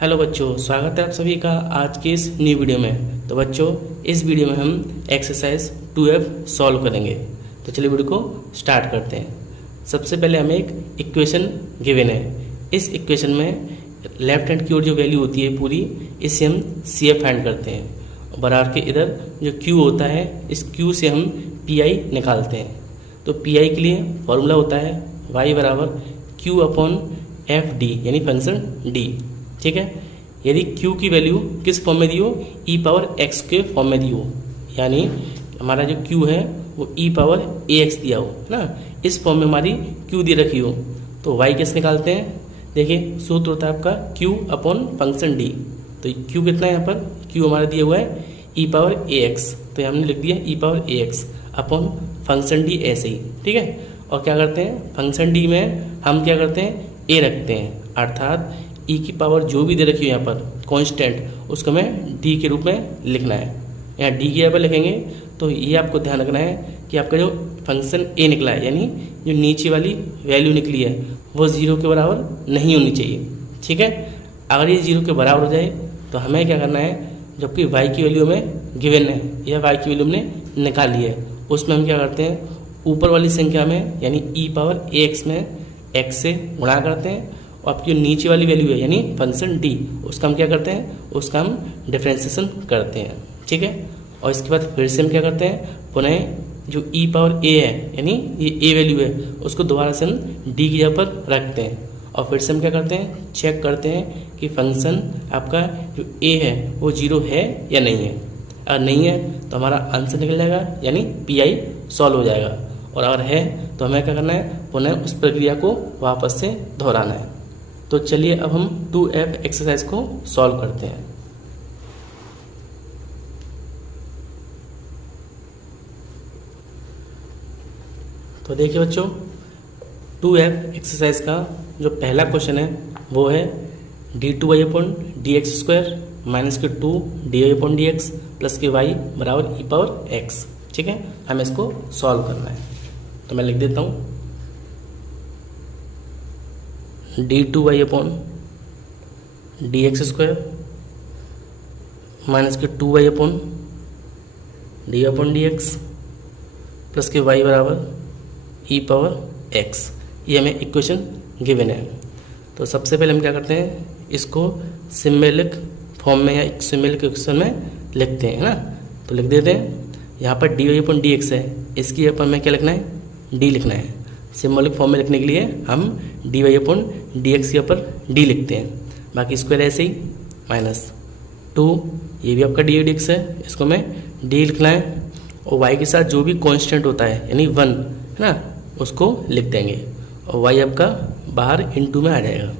Hello बच्चों, स्वागत है आप सभी का आज के इस न्यू वीडियो में। तो बच्चों, इस वीडियो में हम एक्सरसाइज 2F सॉल्व करेंगे। तो चलिए वीडियो को स्टार्ट करते हैं। सबसे पहले हमें एक इक्वेशन गिवन है। इस इक्वेशन में लेफ्ट हैंड की ओर जो वैल्यू होती है पूरी, इसे हम CF फाइंड करते हैं। बराबर के इधर जो Q होता है, इस Q से हम PI निकालते हैं। तो PI के लिए फॉर्मूला होता है y बराबर Q/FD यानी फंक्शन D। ठीक है। यदि Q की वैल्यू किस फॉर्म में दी हो, e⁻x के फॉर्म में दी हो, यानी हमारा जो Q है वो e⁻ax दिया हो, है ना। इस फॉर्म में हमारी Q दी रखी हो तो y कैसे निकालते हैं। देखिए, सूत्र होता है आपका Q/फंक्शन D। तो Q कितना है यहाँ पर, Q हमारा दिया हुआ है e⁻ax, तो हमने लिख दिया e⁻ax अपॉन फंक्शन D ऐसे ही। ठीक है। और क्या करते हैं, फंक्शन D में हम क्या करते हैं, a रखते हैं, अर्थात e की पावर जो भी दे रखी है यहाँ पर कांस्टेंट, उसको हमें d के रूप में लिखना है। यहाँ d की यहाँ पर लिखेंगे तो ये आपको ध्यान रखना है कि आपका जो फंक्शन a निकला है, यानी जो नीचे वाली वैल्यू निकली है वो 0 के बराबर नहीं होनी चाहिए। ठीक है। अगर ये 0 के बराबर हो जाए तो हमें क्या करना है, जबकि y की वैल्यू हमें गिवन है या y की वैल्यू हमने निकाली है, उसमें हम क्या करते हैं, ऊपर वाली संख्या में यानी e⁻ax में x से गुणा करते हैं, और आपकी जो नीचे वाली वैल्यू है यानी फंक्शन D, उसका हम क्या करते हैं, उसका हम डिफ्रेंसिएशन करते हैं। ठीक है। और इसके बाद फिर से हम क्या करते हैं, पुनः जो e⁻a है यानी ये a वैल्यू है, उसको दोबारा से हम D की जगह पर रखते हैं, और फिर से हम क्या करते हैं, चेक करते हैं कि फंक्शन आपका जो a है वो 0 है या नहीं है। अगर नहीं है तो हमारा आंसर निकल जाएगा, यानी PI सॉल्व हो जाएगा, और अगर है तो हमें क्या करना है, पुनः उस प्रक्रिया को वापस से दोहराना है। तो चलिए अब हम 2F एक्सरसाइज को सॉल्व करते हैं। तो देखिए बच्चों, 2F एक्सरसाइज का जो पहला क्वेश्चन है वो है d2y/dx² - 2dy/dx प्लस के y बराबर e⁻x। ठीक है। हमें इसको सॉल्व करना है, तो मैं लिख देता हूँ d2y/dx² - 2y/dx प्लस के y बराबर e⁻x। ये हमें इक्वेशन गिवन है। तो सबसे पहले हम क्या करते हैं, इसको सिम्बॉलिक फॉर्म में या सिम्बॉलिक इक्वेशन में लिखते हैं, है ना। तो लिख देते हैं, यहाँ पर dy/dx है, इसकी यहाँ पर हमें क्या लिखना है, d लिखना है। सिम्बॉलिक फॉर्म में लिखने के लिए हम dy/dx के ऊपर d लिखते हैं, बाकी स्क्वायर ऐसे ही -2, ये भी आपका dy/dx है, इसको हमें d लिखना है, और y के साथ जो भी कांस्टेंट होता है यानी 1, है ना, उसको लिख देंगे, और y आपका बाहर इनटू में आ जाएगा।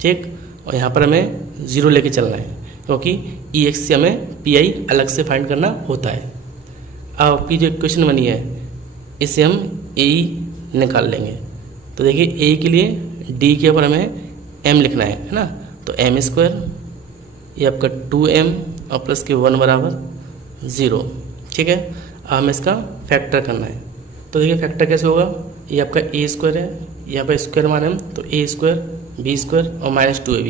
ठीक। और यहाँ पर हमें 0 लेके चलना है, क्योंकि ex से हमें PI अलग से फाइंड करना होता है। अब आपकी जो इक्वेशन बनी है इसे हम a निकाल लेंगे। तो देखिए, a के लिए d के ऊपर हमें m लिखना है ना, तो m², ये आपका 2m और प्लस के 1 बराबर 0। ठीक है। अब हमें इसका फैक्टर करना है। तो देखिए फैक्टर कैसे होगा, ये आपका a² है, यहाँ पर स्क्वायर माने हम तो a² b² और -2ab,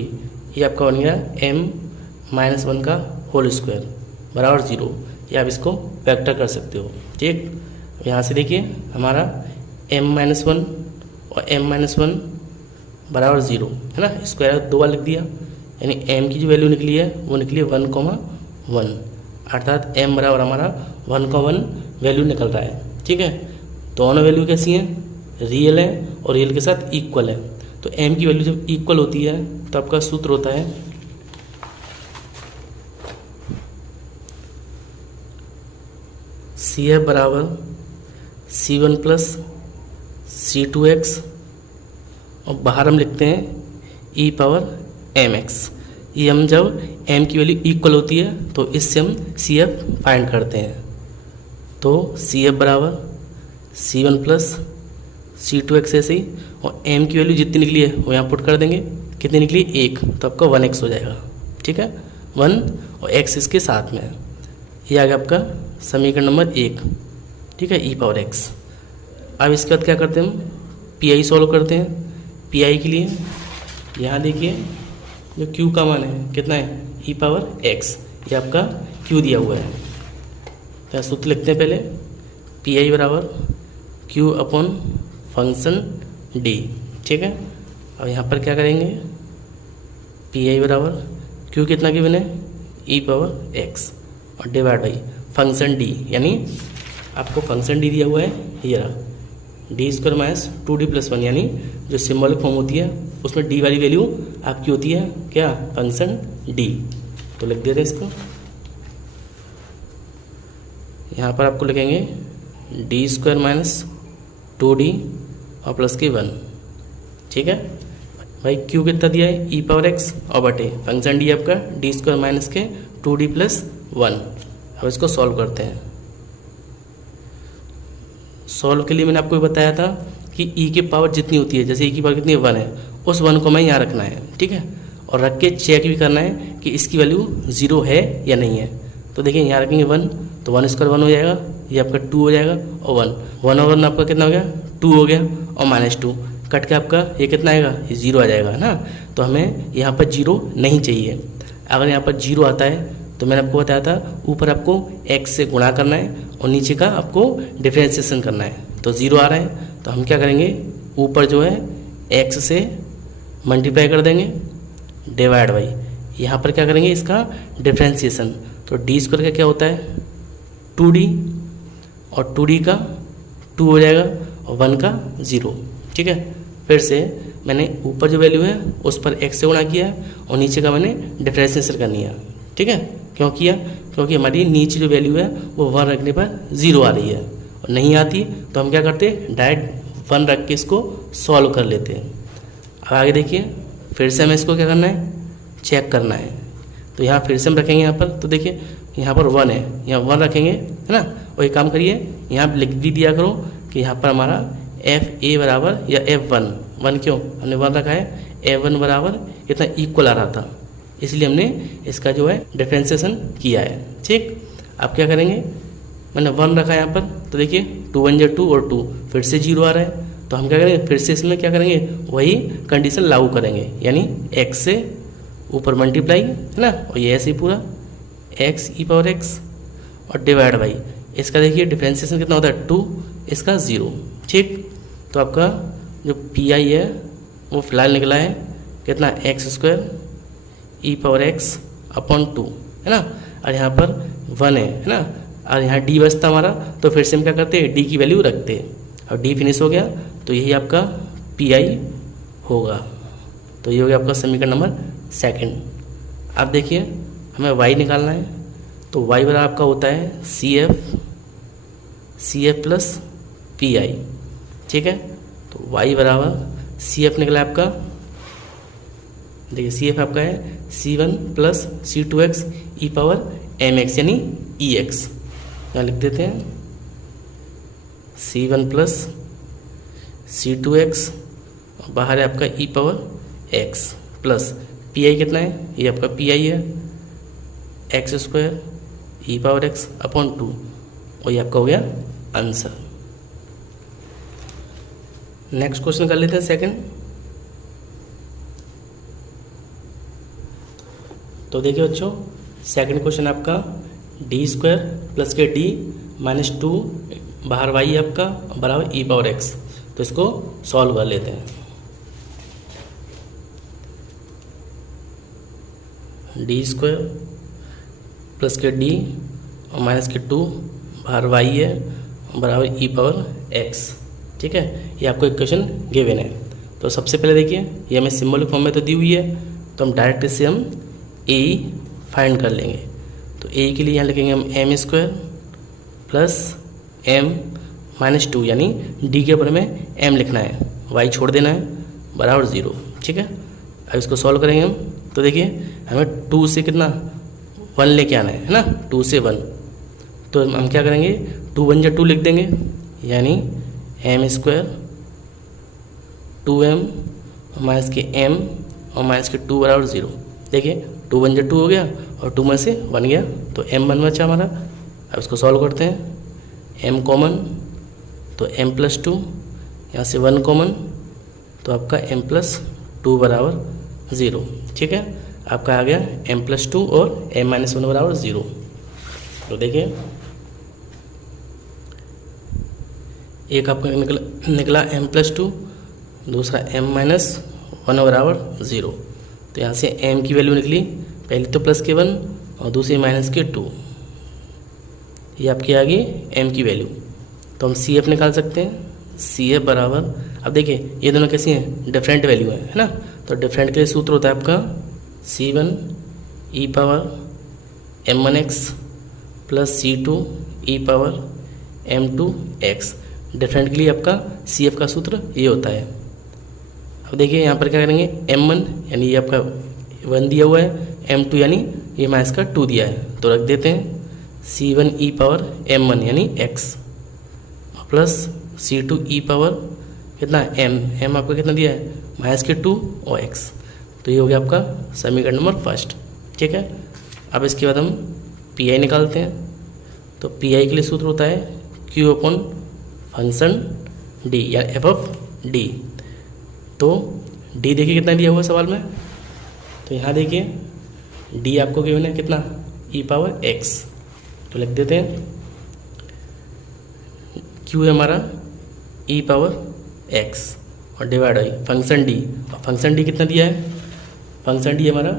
ये आपका बन गया m-1 का होल स्क्वायर बराबर 0। ये आप इसको फैक्टर कर सकते हो। ठीक। यहाँ से देखिए हमारा m-1 और m-1 बराबर 0, है ना, स्क्वायर 2 बार लिख दिया, यानी m की जो वैल्यू निकली है वो निकली है 1,1, अर्थात m बराबर हमारा 1,1 वैल्यू निकल रहा है। ठीक है। दोनों वैल्यू कैसी हैं, रियल है और रियल के साथ इक्वल है। तो m की वैल्यू जब इक्वल होती है तो आपका सूत्र होता है CF बराबर C1 + C2x, और बाहर हम लिखते हैं e⁻mx। ये हम जब m की वैल्यू इक्वल होती है तो इससे हम CF फाइंड करते हैं। तो CF बराबर C1 + C2x ऐसे ही, और m की वैल्यू जितनी निकली है वो यहाँ पुट कर देंगे, कितनी निकली 1, तो आपका 1x हो जाएगा। ठीक है। 1 और x इसके साथ में, ये आ गया आपका समीकरण नंबर 1। ठीक है, e⁻x। अब इसके बाद क्या करते हैं, हम PI सॉल्व करते हैं। PI के लिए यहाँ देखिए जो q का मान है कितना है e पावर x, ये आपका q दिया हुआ है। तो सूत्र लिखते हैं पहले, पी आई बराबर q अपॉन फंक्शन d, ठीक है। अब यहाँ पर क्या करेंगे, पी आई बराबर q कितना गिवन है e पावर x और डिवाइड बाई फंक्शन d, यानी आपको फंक्शन d दिया हुआ है ये रहा, डी स्क्वायर माइनस 2d+1, यानी जो सिम्बॉलिक फॉर्म होती है उसमें d वाली वैल्यू आपकी होती है क्या, फंक्शन d। तो लिख देते हैं इसको, यहाँ पर आपको लिखेंगे डी स्क्वायर माइनस 2d और प्लस के 1, ठीक है भाई। q कितना दिया है e पावर x और बटे फंक्शन d आपका डी स्क्वायर माइनस के 2d+1। अब इसको सॉल्व करते हैं। सॉल्व के लिए मैंने आपको बताया था कि e की पावर जितनी होती है, जैसे e की पावर कितनी है 1 है, उस 1 को मैं यहाँ रखना है, ठीक है। और रख के चेक भी करना है कि इसकी वैल्यू 0 है या नहीं है। तो देखिए यहाँ रखेंगे 1, तो 1 स्क्वायर 1 हो जाएगा, ये आपका 2 हो जाएगा, और 1 और 1 आपका कितना हो गया 2 हो गया, और -2 कट के आपका ये कितना आएगा, ये 0 आ जाएगा ना। तो हमें यहाँ पर 0 नहीं चाहिए। अगर यहाँ पर 0 आता है तो मैंने आपको बताया था ऊपर आपको x से गुणा करना है और नीचे का आपको डिफरेंशिएशन करना है। तो 0 आ रहा है तो हम क्या करेंगे, ऊपर जो है x से मल्टीप्लाई कर देंगे डिवाइड बाई, यहाँ पर क्या करेंगे इसका डिफरेंशिएशन। तो डी स्क्वायर का क्या होता है 2d, और 2d का 2 हो जाएगा और 1 का 0, ठीक है। फिर से मैंने ऊपर जो वैल्यू है उस पर x से गुणा किया है और नीचे का मैंने डिफरेंशिएशन करनी है, ठीक है। क्यों किया, क्योंकि हमारी नीचे जो वैल्यू है वो 1 रखने पर 0 आ रही है, और नहीं आती तो हम क्या करते हैं डायरेक्ट 1 रख के इसको सॉल्व कर लेते हैं। अब आगे देखिए, फिर से हमें इसको क्या करना है, चेक करना है। तो यहाँ फिर से हम रखेंगे यहाँ पर, तो देखिए यहाँ पर 1 है, यहाँ 1 रखेंगे, है ना। और एक काम करिए, यहाँ लिख भी दिया करो कि यहाँ पर हमारा FA बराबर या F1, 1 क्यों हमने 1 रखा है, F1 बराबर इतना इक्वल आ रहा था, इसलिए हमने इसका जो है डिफरेंशिएशन किया है, ठीक। अब क्या करेंगे, मैंने 1 रखा है यहाँ पर, तो देखिए 2 1 2 और 2 फिर से 0 आ रहा है, तो हम क्या करेंगे फिर से इसमें क्या करेंगे वही कंडीशन लागू करेंगे, यानी x से ऊपर मल्टीप्लाई, है ना, और ये ऐसे ही पूरा x e पावर x और डिवाइड बाई इसका देखिए डिफरेंशिएशन कितना होता है 2, इसका 0, ठीक। तो आपका जो पी आई है वो फिलहाल निकला है कितना x² e power x upon 2, है ना, और यहाँ पर 1 है ना, और यहाँ d बचता हमारा, तो फिर से हम क्या करते हैं d की वैल्यू रखते हैं, और d फिनिश हो गया तो यही आपका पी आई होगा। तो ये हो गया आपका समीकरण नंबर 2। अब देखिए हमें y निकालना है, तो y बराबर आपका होता है CF प्लस पी आई, ठीक है। तो y बराबर CF निकला आपका, देखिए CF आपका है C1 plus C2x e power mx यानी EX। यहाँ लिख देते हैं C1 प्लस C2x, बाहर है आपका e power x plus P I कितना है, ये आपका पी आई है x² e power x upon 2, और ये आपका हो गया आंसर। नेक्स्ट क्वेश्चन कर लेते हैं सेकंड। तो देखिए बच्चों, सेकंड क्वेश्चन आपका d² प्लस के d माइनस 2 बाहर y है आपका बराबर e पावर x। तो इसको सॉल्व कर लेते हैं। d² प्लस के d और माइनस के 2 बाहर y है बराबर e पावर x, ठीक है। ये आपको इक्वेशन गिवन है। तो सबसे पहले देखिए ये हमें सिंबॉलिक फॉर्म में तो दी हुई है, तो हम डायरेक्ट इससे हम a फाइंड कर लेंगे। तो a के लिए यहाँ लिखेंगे हम m² प्लस m माइनस 2, यानी d के ऊपर में m लिखना है, y छोड़ देना है बराबर 0, ठीक है। अब इसको सॉल्व करेंगे हम। तो देखिए हमें 2 से कितना 1 लेके आना है ना, 2 से 1। तो हम क्या करेंगे 2 1 2 लिख देंगे, यानी m² 2m माइनस के m और माइनस के 2 बराबर 0। देखिए 2 1 2 हो गया और 2 में से 1 गया, तो m 1 बचा हमारा। अब इसको सॉल्व करते हैं, m कॉमन तो m प्लस 2, यहाँ से 1 कॉमन तो आपका m प्लस 2 बराबर 0, ठीक है। आपका आ गया m+2 और m-1 बराबर 0। तो देखिए एक आपका निकला m+2, दूसरा m-1 बराबर 0। तो यहाँ से m की वैल्यू निकली, पहले तो प्लस के 1 और दूसरी माइनस के 2, ये आपकी आ गई m की वैल्यू। तो हम CF निकाल सकते हैं। CF बराबर, अब देखिए ये दोनों कैसी हैं, डिफरेंट वैल्यू है ना। तो डिफरेंट के लिए सूत्र होता है आपका C1 e power m1x plus C2 e power m2x। Different के लिए आपका CF का सूत्र ये होता है। अब देखिए यहाँ पर क्या करेंगे, m1 यानी ये आपका 1 दिया हुआ है, m2 यानी ये माइनस का 2 दिया है, तो रख देते हैं C1 e पावर m1 यानी x plus C2 e power कितना m आपका कितना दिया है, माइनस के 2 और x। तो ये हो गया आपका समीकरण नंबर फर्स्ट। ठीक है, अब इसके बाद हम PI निकालते हैं। तो PI के लिए सूत्र होता है Q अपॉन फंक्शन D या f(d). तो D देखिए कितना दिया हुआ है सवाल में, तो यहाँ देखिए D आपको गिवन है कितना, e पावर x। तो लिख देते हैं Q है हमारा e पावर x और डिवाइड बाई फंक्शन D, और फंक्शन D कितना दिया है, फंक्शन D हमारा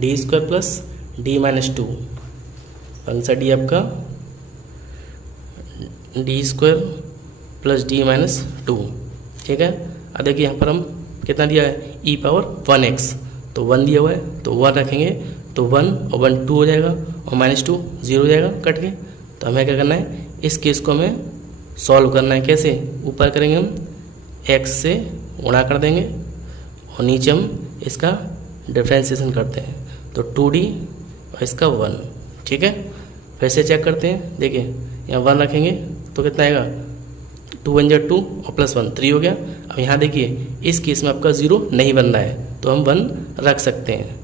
d² plus d-2। Function D आपका d² प्लस d-2। ठीक है, अब देखिए यहाँ पर हम कितना दिया है, e पावर 1x, तो 1 दिया हुआ है तो 1 रखेंगे, तो 1 और 1 2 हो जाएगा और -2 0 हो जाएगा कट के। तो हमें क्या करना है, इस केस को हमें सॉल्व करना है। कैसे, ऊपर करेंगे हम x से गुणा कर देंगे और नीचे हम इसका डिफ्रेंशिएशन करते हैं, तो 2d और इसका 1। ठीक है, फिर से चेक करते हैं, देखिए यहाँ 1 रखेंगे तो कितना आएगा, 2 1 2 और +1 3 हो गया। अब यहाँ देखिए इस केस में आपका 0 नहीं बन रहा है, तो हम 1 रख सकते हैं।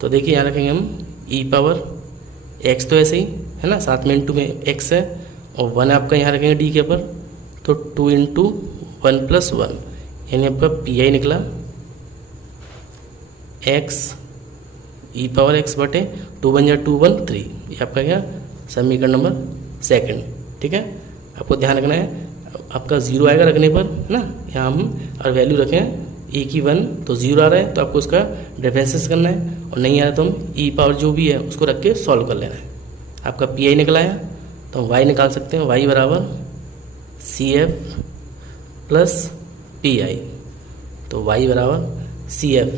तो देखिए यहाँ रखेंगे हम e पावर x, तो ऐसे ही है ना, साथ में इंटू में x है और 1 आपका यहाँ रखेंगे d के ऊपर, तो 2 × 1 + 1 यानी आपका PI निकला x e पावर x बटे 2 1 2 1 3। ये आपका क्या समीकरण नंबर सेकंड। ठीक है, आपको ध्यान रखना है, आपका 0 आएगा रखने पर ना, यहाँ हम और वैल्यू रखें e की 1 तो 0 आ रहा है, तो आपको उसका डिफरेंसेस करना है, और नहीं आ रहा तो हम e पावर जो भी है उसको रख के सॉल्व कर लेना है। आपका PI निकला है तो हम y निकाल सकते हैं, y बराबर CF प्लस PI। तो y बराबर CF,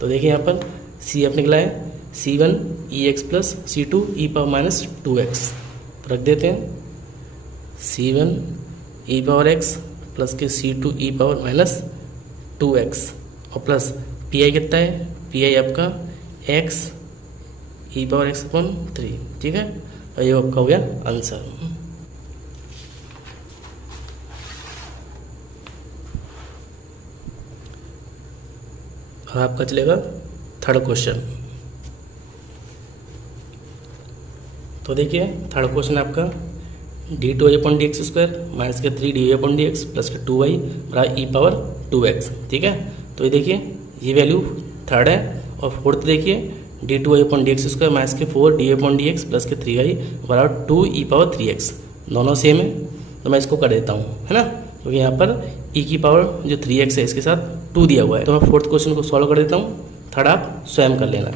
तो देखिए यहाँ पर CF निकला है C1 EX plus C2 e power -2x। तो रख देते हैं C1 e power x plus के C2 e पावर -2x और प्लस PI कितना है, PI आपका x e पावर x/3। ठीक है, और ये आपका हो गया आंसर। और आपका चलेगा थर्ड क्वेश्चन। तो देखिए थर्ड क्वेश्चन आपका d2a/dx² माइनस के 3da/dx प्लस के 2y बराबर e पावर 2x। ठीक है, तो ये देखिए ये वैल्यू थर्ड है, और फोर्थ देखिए d2a/dx² माइनस के 4da/dx प्लस के 3y बराबर 2e पावर 3x। दोनों सेम है, तो मैं इसको कर देता हूँ, है ना, क्योंकि यहाँ पर e की पावर जो 3x है इसके साथ 2 दिया हुआ है। तो मैं फोर्थ क्वेश्चन को सॉल्व कर देता हूँ, थर्ड आप स्वयं कर लेना।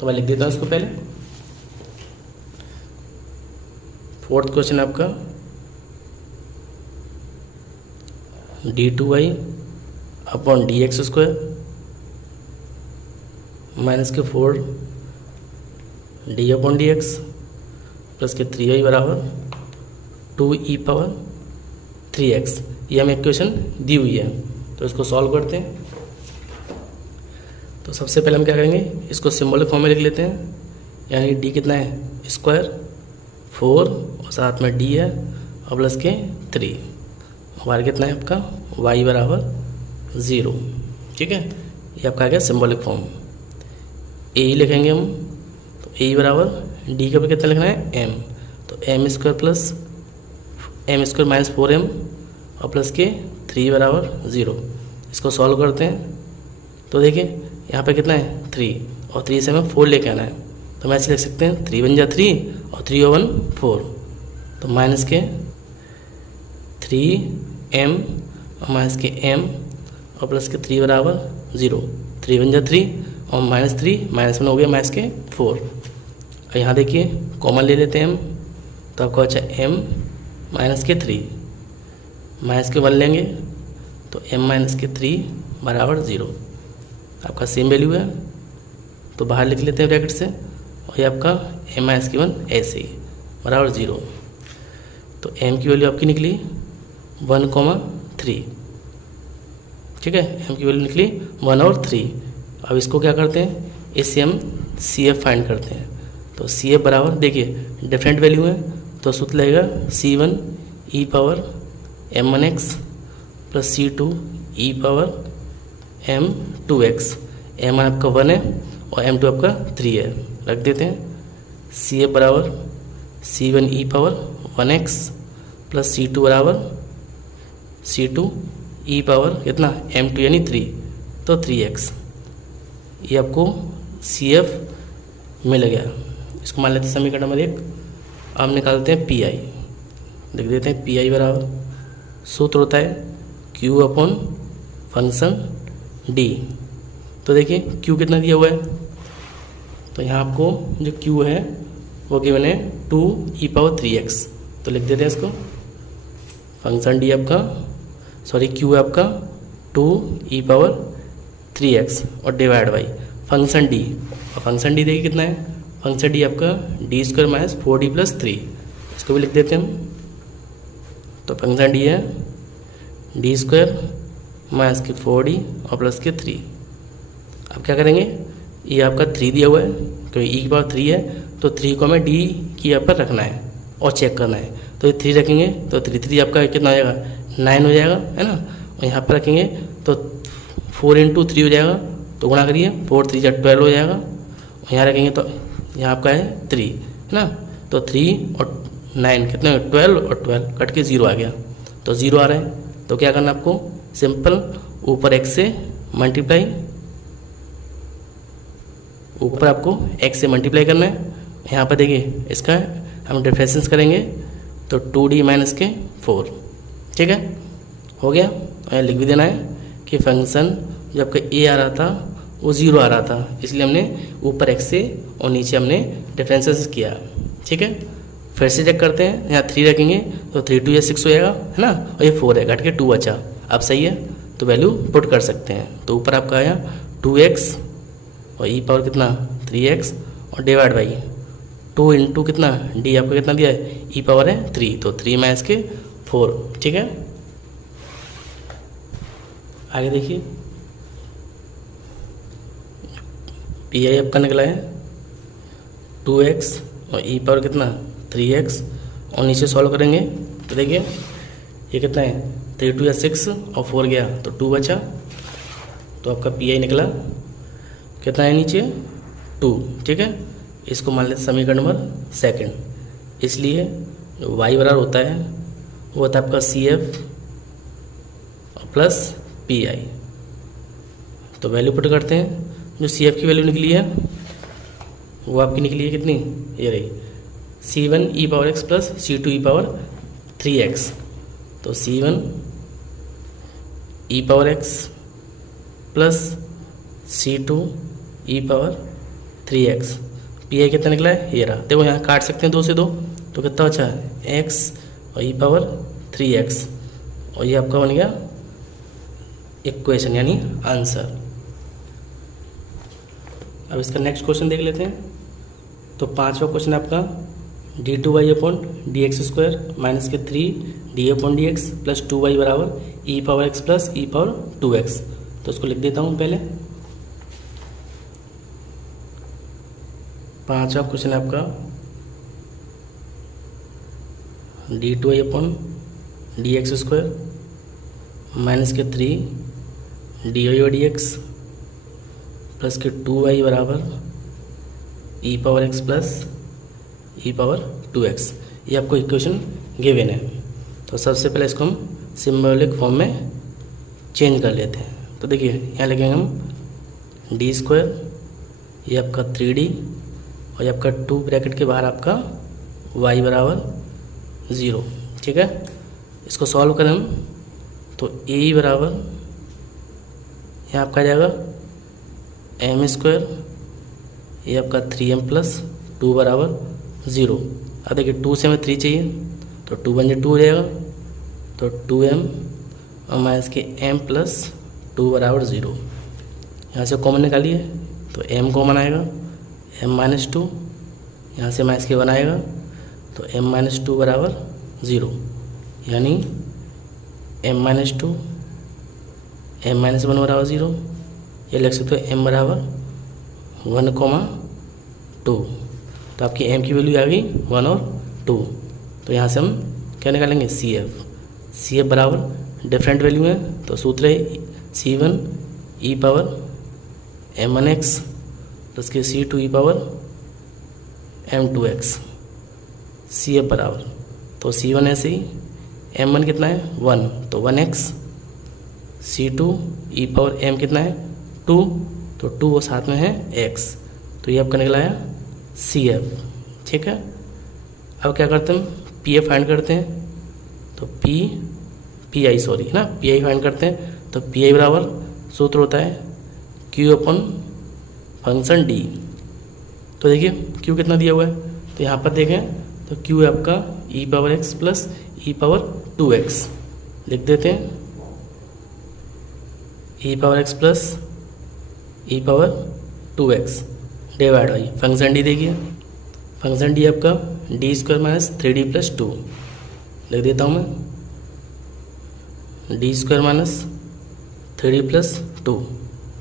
तो मैं लिख देता हूँ इसको पहले। फोर्थ क्वेश्चन आपका d2y/dx² माइनस के 4d/dx प्लस के 3y बराबर 2e पावर 3x। ये हमें इक्वेशन दी हुई है, तो इसको सॉल्व करते हैं। तो सबसे पहले हम क्या करेंगे, इसको सिंबॉलिक फॉर्म में लिख लेते हैं, यानी d कितना है स्क्वायर 4 और साथ में d है और प्लस के 3, y कितना है आपका y बराबर 0। ठीक है, ये आपका आ गया सिंबॉलिक फॉर्म। a लिखेंगे हम, तो a बराबर d के ऊपर कितना लिखना है m, तो m² plus m² minus 4m और प्लस के 3 बराबर 0। इसको सॉल्व करते हैं, तो देखिए यहाँ पे कितना है 3 और 3 से हमें 4 लेके आना है। तो हम ऐसे लिख सकते हैं 3 × 3 और 3 और 1 4। तो माइनस के 3m और माइनस के m और प्लस के 3 बराबर 0। 3 × 3 और -3 -1 हो गया माइनस के 4। और यहाँ देखिए कॉमन ले लेते हैं हम, तो आपको अच्छा m माइनस के 3 माइनस के 1 लेंगे तो m माइनस के 3 बराबर 0। आपका सेम वैल्यू है तो बाहर लिख लेते हैं ब्रैकेट से, और ये आपका m माइनस के 1 ऐसे ही बराबर 0। तो m की वैल्यू आपकी निकली 1,3। ठीक है, m की वैल्यू निकली 1 और 3। अब इसको क्या करते हैं, इससे हम CF फाइंड करते हैं। तो CF बराबर देखिए डिफरेंट वैल्यू है तो सूत्र लगेगा C1 e power m1x plus C2 e power m2x। m1 आपका 1 है और m2 आपका 3 है, रख देते हैं। CF बराबर C1 e power 1x plus C2 बराबर C2 e पावर कितना m2 यानी 3, तो 3x। ये आपको CF मिल गया। इसको मान लेते हैं समीकरण नंबर 1। अब निकालते हैं PI, लिख देते हैं PI बराबर सूत्र होता है Q अपॉन फंक्शन D। तो देखिए Q कितना दिया हुआ है, तो यहाँ आपको जो Q है वो गिवन है 2 e पावर 3x। तो लिख देते हैं इसको फंक्शन D आपका Q है आपका 2 e पावर 3x और डिवाइड बाई फंक्शन D। और फंक्शन D देखिए कितना है, फंक्शन D आपका d² माइनस 4d प्लस 3। इसको भी लिख देते हैं हम। तो फंक्शन D है d² माइनस के 4d और प्लस के 3। अब क्या करेंगे, ये आपका 3 दिया हुआ है क्योंकि e की पावर 3 है, तो 3 को हमें d की यहाँ पर रखना है और चेक करना है। तो ये 3 रखेंगे तो 3 आपका कितना हो जाएगा 9 हो जाएगा, है ना। और यहाँ पर रखेंगे तो 4 × 3 हो जाएगा, तो गुणा करिए 4 3 12 हो जाएगा। और यहाँ रखेंगे तो यहाँ आपका है 3, है ना। तो 3 और 9 कितने 12 और 12 कट के 0 आ गया, तो 0 आ रहा है। तो क्या करना आपको, सिंपल ऊपर x से मल्टीप्लाई, ऊपर आपको x से मल्टीप्लाई करना है। यहाँ पर देखिए इसका हम डिफरेंस करेंगे तो 2d माइनस के 4। ठीक है, हो गया। और लिख भी देना है कि फंक्शन जो आपका a आ रहा था वो 0 आ रहा था, इसलिए हमने ऊपर x से और नीचे हमने डिफरेंसेस किया। ठीक है, फिर से चेक करते हैं। यहाँ 3 रखेंगे तो 3 2 6 हो जाएगा, है ना। और ये 4 है, घट के 2 बचा। अब सही है तो वैल्यू पुट कर सकते हैं। तो ऊपर आपका आया 2x और e पावर कितना 3x और डिवाइड बाई 2 × कितना d आपका कितना दिया है, e पावर है 3, तो 3 माइनस के 4। ठीक है, आगे देखिए PI आपका निकला है 2x और e पावर कितना 3x और नीचे सॉल्व करेंगे तो देखिए ये कितना है 3 2 6 और 4 गया तो 2 बचा। तो आपका PI निकला कितना है नीचे 2। ठीक है, इसको मान लेते समीकरण नंबर 2। इसलिए जो y बराबर होता है वो होता है आपका CF प्लस PI। तो वैल्यू पुट करते हैं। जो CF की वैल्यू निकली है वो आपकी निकली है कितनी, ये रही C1 e power x plus C2 e power 3x। तो C1 e power x plus C2 e power 3x। PI कितना निकला है, ये रहा। देखो यहाँ काट सकते हैं 2 से 2, तो कितना बचा है x और e पावर 3x, और ये आपका बन गया इक्वेशन यानी आंसर। अब इसका नेक्स्ट क्वेश्चन देख लेते हैं। तो 5वां क्वेश्चन आपका d2y अपॉन dx² माइनस के 3d upon dx plus 2y बराबर e power x plus e power 2x। तो उसको लिख देता हूँ पहले। 5वां क्वेश्चन है आपका d2y अपॉन dx² माइनस के 3 dy dx प्लस के 2y बराबर e power x plus e power 2x। ये आपको इक्वेशन गिवन है। तो सबसे पहले इसको हम सिंबॉलिक फॉर्म में चेंज कर लेते हैं। तो देखिए यहाँ लिखेंगे हम d² ये आपका 3D और ये आपका 2 ब्रैकेट के बाहर आपका y बराबर 0। ठीक है, इसको सॉल्व करें हम तो a बराबर यहाँ आपका आ जाएगा m², ये आपका 3m प्लस 2 बराबर 0। अब देखिए 2 से हमें 3 चाहिए तो 2 बन जाए 2 हो जाएगा, तो 2m और माइनस के m प्लस 2 बराबर 0। यहाँ से कॉमन निकालिए तो m कॉमन आएगा, m माइनस 2, यहाँ से माइनस के 1 आएगा तो m माइनस 2 बराबर 0, यानी m माइनस 2 m माइनस 1 बराबर 0। ये लिख सकते हो m बराबर 1,2। तो आपकी m की वैल्यू आ गई 1 और 2। तो यहाँ से हम क्या निकालेंगे CF बराबर डिफरेंट वैल्यू है तो सूत्र है C1 e power m1x plus के C2 e power m2x। CF बराबर तो C1 ऐसे ही, m1 कितना है 1 तो 1x, C2 e power m कितना है 2 तो 2 और साथ में है x, तो ये आपका निकला है CF। ठीक है, अब क्या करते हैं PF फाइंड करते हैं तो PI फाइंड करते हैं तो PI बराबर सूत्र होता है Q अपन फंक्शन D। तो देखिए Q कितना दिया हुआ है तो यहाँ पर देखें तो Q है आपका e power x plus e power 2x। लिख देते हैं e power x plus e power 2x divide by function D। देखिए फंक्शन D आपका d² माइनस 3D प्लस 2। लिख देता हूँ मैं d² माइनस 3D प्लस 2।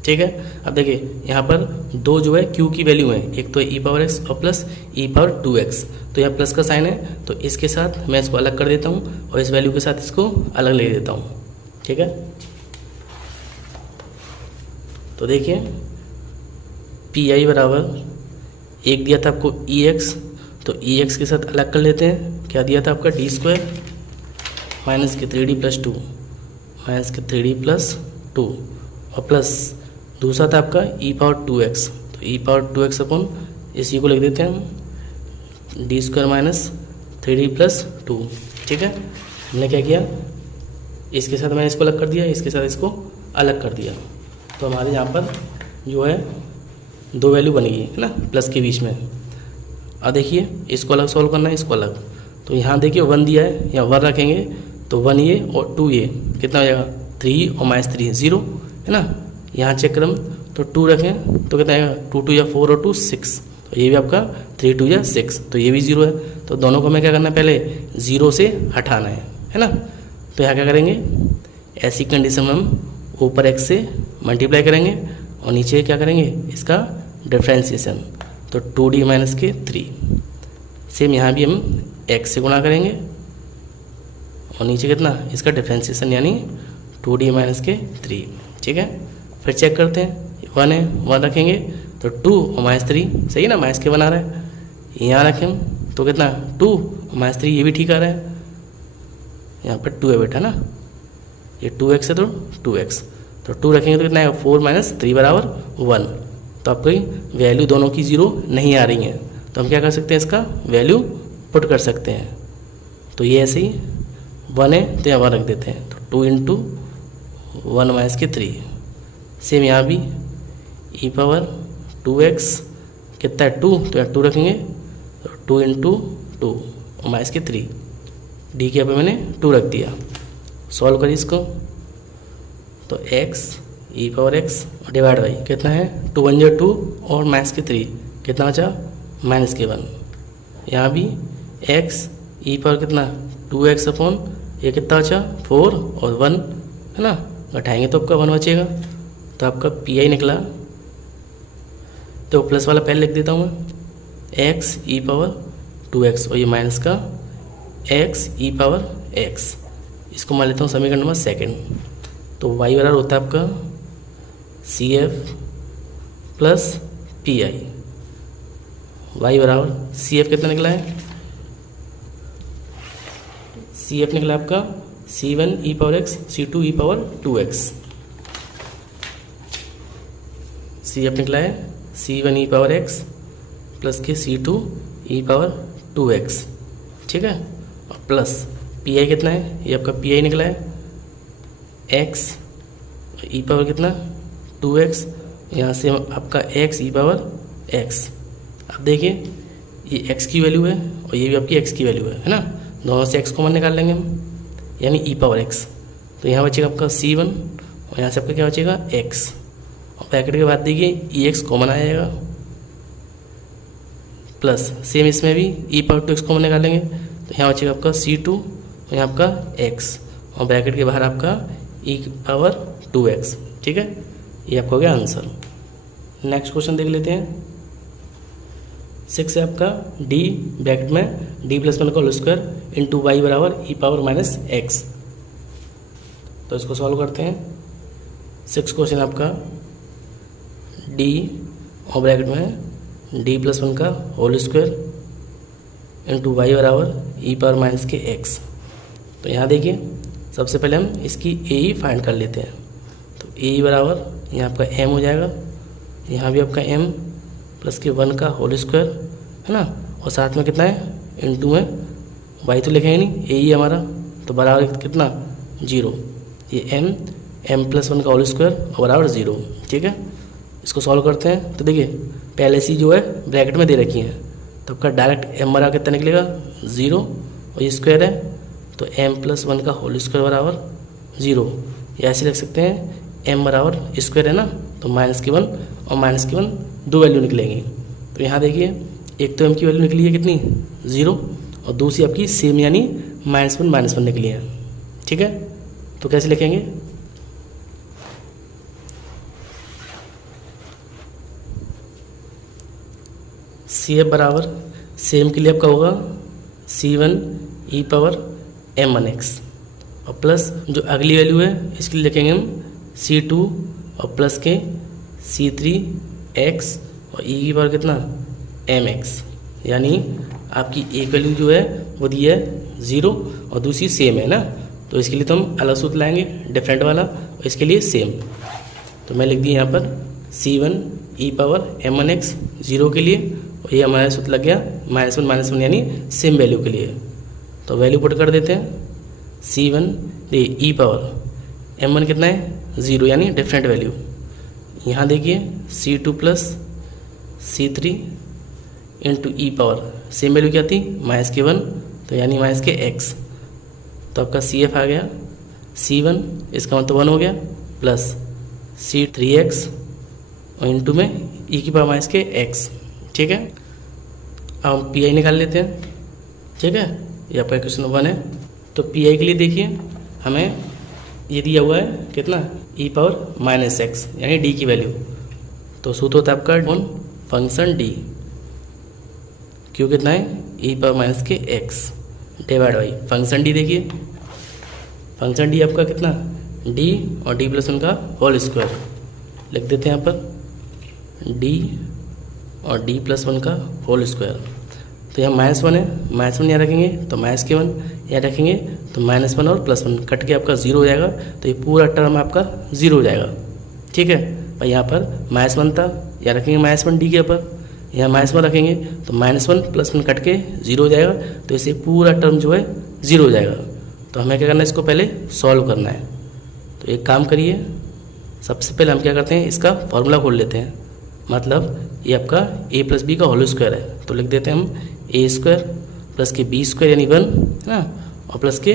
ठीक है, अब देखिए यहाँ पर दो जो है Q की वैल्यू है, एक तो e पावर x और प्लस e पावर 2x। तो यहाँ प्लस का साइन है तो इसके साथ मैं इसको अलग कर देता हूँ और इस वैल्यू के साथ इसको अलग ले देता हूँ। ठीक है, तो देखिए PI बराबर एक दिया था आपको EX, तो EX के साथ अलग कर लेते हैं। क्या दिया था आपका d² माइनस के 3D प्लस 2 माइनस के 3D प्लस 2 और प्लस दूसरा था आपका e पावर 2x, तो e पावर 2x अपन इसी को लिख देते हैं हम d² माइनस 3D प्लस 2। ठीक है, हमने क्या किया इसके साथ मैंने इसको अलग कर दिया, इसके साथ इसको अलग कर दिया, तो हमारे यहाँ पर जो है दो वैल्यू बन गई है ना प्लस के बीच में। अब देखिए इसको अलग सॉल्व करना है, इसको अलग, तो यहाँ देखिए 1 दिया है, यहाँ 1 रखेंगे तो 1 ये और 2 ये कितना हो जाएगा 3 और माइनस 3 0 है ना। यहाँ चेक करें तो 2 रखें तो कितना आएगा 2 2 या 4 और 2 6, तो ये भी आपका 3 2 या 6, तो ये भी 0 है। तो दोनों को हमें क्या करना है पहले 0 से हटाना है ना। तो यहाँ क्या करेंगे ऐसी कंडीशन में हम ऊपर x से मल्टीप्लाई करेंगे और नीचे क्या करेंगे इसका डिफ्रेंसिएशन, तो 2D माइनस के 3। सेम यहाँ भी हम x से गुणा करेंगे और नीचे कितना इसका डिफ्रेंसिएशन यानी 2D माइनस के 3। ठीक है, फिर चेक करते हैं 1 है 1 रखेंगे तो 2 और माइनस 3 सही ना, माइनस के 1 आ रहा है। यहाँ रखें तो कितना 2 और माइनस 3 ये भी ठीक आ रहा है। यहाँ पर 2 है बेटा ना, ये 2x है तो 2x, तो 2 रखेंगे तो कितना है 4 माइनस 3 बराबर 1। तो आपकी वैल्यू दोनों की 0 नहीं आ रही है, तो हम क्या कर सकते हैं इसका वैल्यू पुट कर सकते हैं। तो ये ऐसे ही 1 है तो यहाँ 1 रख देते हैं, तो 2 इंटू 1 माइनस के 3। सेम यहाँ भी e पावर 2x कितना है 2, तो यहाँ 2 रखेंगे तो 2 इंटू 2 और माइनस के 3, डी के यहाँ पे मैंने 2 रख दिया। सॉल्व करिए इसको तो x e power x divide by कितना है 2 1 2 और माइनस के 3 कितना बचा माइनस के 1। यहाँ भी x e पावर कितना 2x अपॉन ये कितना बचा 4 और 1 है ना, घटाएंगे तो आपका 1 बचेगा, तो आपका PI निकला। तो प्लस वाला पहले लिख देता हूँ मैं x e पावर 2x और ये माइनस का x e पावर x, इसको मान लेता हूँ समीकरण नंबर 2। तो y बराबर होता है आपका CF प्लस PI। y बराबर CF कितना निकला है, CF निकला आपका C1 e power x C2 e power 2x। CF निकला है C1 ई पावर x प्लस के C2 ई पावर 2x, ठीक है। और प्लस पी कितना है, ये आपका पी निकला है x ई पावर कितना 2x, यहाँ से आपका x ई पावर x। अब देखिए ये x की वैल्यू है और ये भी आपकी x की वैल्यू है ना, दोनों से x कॉमन निकाल लेंगे हम, यानी ई पावर x। तो यहाँ बचेगा आपका C1 और यहाँ से आपका क्या बचेगा x, और ब्रैकेट के बाद देखिए ई एक्स कॉमन आ जाएगा, प्लस सेम इसमें भी ई पावर 2x कॉमन निकालेंगे तो यहाँ बचेगा आपका C2 और यहाँ आपका x, और ब्रैकेट के बाहर आपका ई पावर 2x, ठीक है। ये आपका हो गया आंसर। नेक्स्ट क्वेश्चन देख लेते हैं। 6 है आपका d ब्रैकेट में d प्लस 1 का होल स्क्वायर इंटू वाई बराबर ई पावर माइनस एक्स। तो इसको सॉल्व करते हैं। 6 क्वेश्चन आपका d और ब्रैकेट में d प्लस 1 का होल स्क्वायर इंटू वाई बराबर ई पावर माइनस के एक्स। तो यहाँ देखिए सबसे पहले हम इसकी ए ही फाइंड कर लेते हैं। तो ए बराबर यहाँ आपका m हो जाएगा, यहाँ भी आपका m प्लस के 1 का होल स्क्वायर है ना, और साथ में कितना है इंटू में y तो लिखेंगे नहीं, ए ही हमारा, तो बराबर कितना 0। ये m प्लस 1 का होल स्क्वायर और बराबर 0, ठीक है। इसको सॉल्व करते हैं। तो देखिए पहले से जो है ब्रैकेट में दे रखी है, तो आपका डायरेक्ट m बराबर कितना निकलेगा 0, और ये स्क्वायर है तो m प्लस 1 का होल स्क्वायर बराबर 0। या ऐसे लिख सकते हैं m बराबर स्क्वायर है ना, तो माइनस के 1 और माइनस के 1 दो वैल्यू निकलेंगी। तो यहाँ देखिए एक तो m की वैल्यू निकली है कितनी 0, और दूसरी आपकी सेम यानी -1 निकली है, ठीक है। तो कैसे लिखेंगे, सी एफ बराबर सेम के लिए आपका होगा C1 ई पावर m1x, और प्लस जो अगली वैल्यू है इसके लिए लिखेंगे हम C2 और प्लस के C3 x और e की पावर कितना mx। यानी आपकी एक वैल्यू जो है वो दी है 0 और दूसरी सेम है ना, तो इसके लिए तो हम अलग सूत्र लाएंगे डिफरेंट वाला, और इसके लिए सेम। तो मैं लिख दी यहाँ पर C1 ई पावर m1x 0 के लिए, और ये हमारा सूत्र लग गया -1 यानी सेम वैल्यू के लिए। तो वैल्यू पुट कर देते हैं। C1 ई पावर m1 कितना है 0 यानी डिफरेंट वैल्यू। यहाँ देखिए C2 प्लस C3 इंटू ई पावर सेम वैल्यू क्या थी -1, तो यानी माइनस के x। तो आपका CF आ गया C1, इसका मतलब 1 हो गया, प्लस C3x और इंटू में e की पावर माइनस के x, ठीक है। अब हम पी आई निकाल लेते हैं, ठीक है। ये आपका क्वेश्चन 1 है। तो पी आई के लिए देखिए हमें ये दिया हुआ है कितना ई पावर -x यानी d की वैल्यू। तो सूत्र होता है आपका फंक्शन d, क्यों कितना है ई पावर माइनस के x divide by function d। देखिए फंक्शन d आपका कितना d और d प्लस 1 का होल स्क्वायर लिख देते हैं यहाँ पर d और d प्लस 1 का होल स्क्वायर। तो यहाँ -1 है, -1 यहाँ रखेंगे तो माइनस के 1 यहाँ रखेंगे तो -1 और +1 कट के आपका 0 हो जाएगा, तो ये पूरा टर्म आपका 0 हो जाएगा, ठीक है। और यहाँ पर -1 था, यहाँ रखेंगे -1 d के ऊपर, यहाँ -1 रखेंगे तो -1 +1 कट के 0 हो जाएगा, तो इसे पूरा टर्म जो है 0 हो जाएगा। तो हमें क्या करना है, इसको पहले सॉल्व करना है। तो एक काम करिए, सबसे पहले हम क्या करते हैं इसका फॉर्मूला खोल लेते हैं। मतलब ये आपका a प्लस बी का होल स्क्वायर है, तो लिख देते हैं हम a स्क्वायर प्लस के b स्क्वायर यानी 1 है ना, और प्लस के